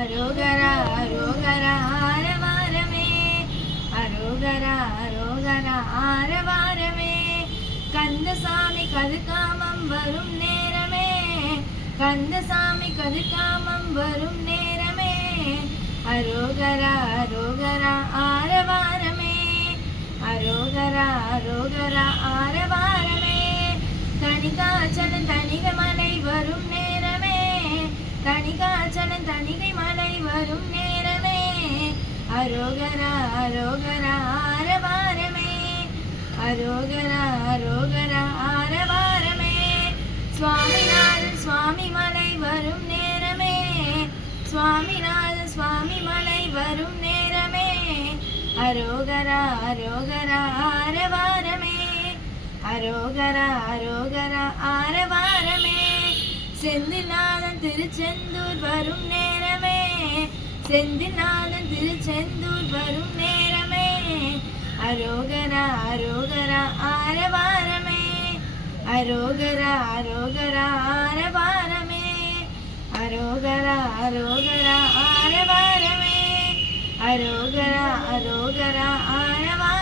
அரோகரா அரோகரா ஆரவாரமே அரோகரா அரோகரா ஆரவாரமே கந்தசாமி கதிர்காமம் வரும் நேரமே கந்தசாமி கதிர்காமம் வரும் நேரமே அரோகரா அரோகரா ஆரவாரமே அரோகரா அரோகரா ஆரவாரமே தணிகாச்சலம் தணிகை மலை வரும் நேரமே தணிகாச்சலம் தணிகை மலை வரும் நேரமே அரோகரா அரோகரா ஆரவாரமே அரோகரா அரோகரா ஆரவாரமே சுவாமிநாதன் சுவாமி மலை வரும் நேரமே சுவாமிநாதன் சுவாமி மலை வரும் நேரமே அரோகரா அரோகரா ஆரவாரமே அரோகரா அரோகரா ஆரவாரமே செந்தில்நாதன் திருச்செந்தூர் வரும் நேரமே செந்தில்நாதன் திருச்செந்தூர் வரும் நேரமே அரோகரா அரோகரா ஆரவாரமே அரோகரா அரோகரா ஆரவாரமே அரோகரா அரோகரா ஆரவாரமே அரோகரா அரோகரா ஆரவாரமே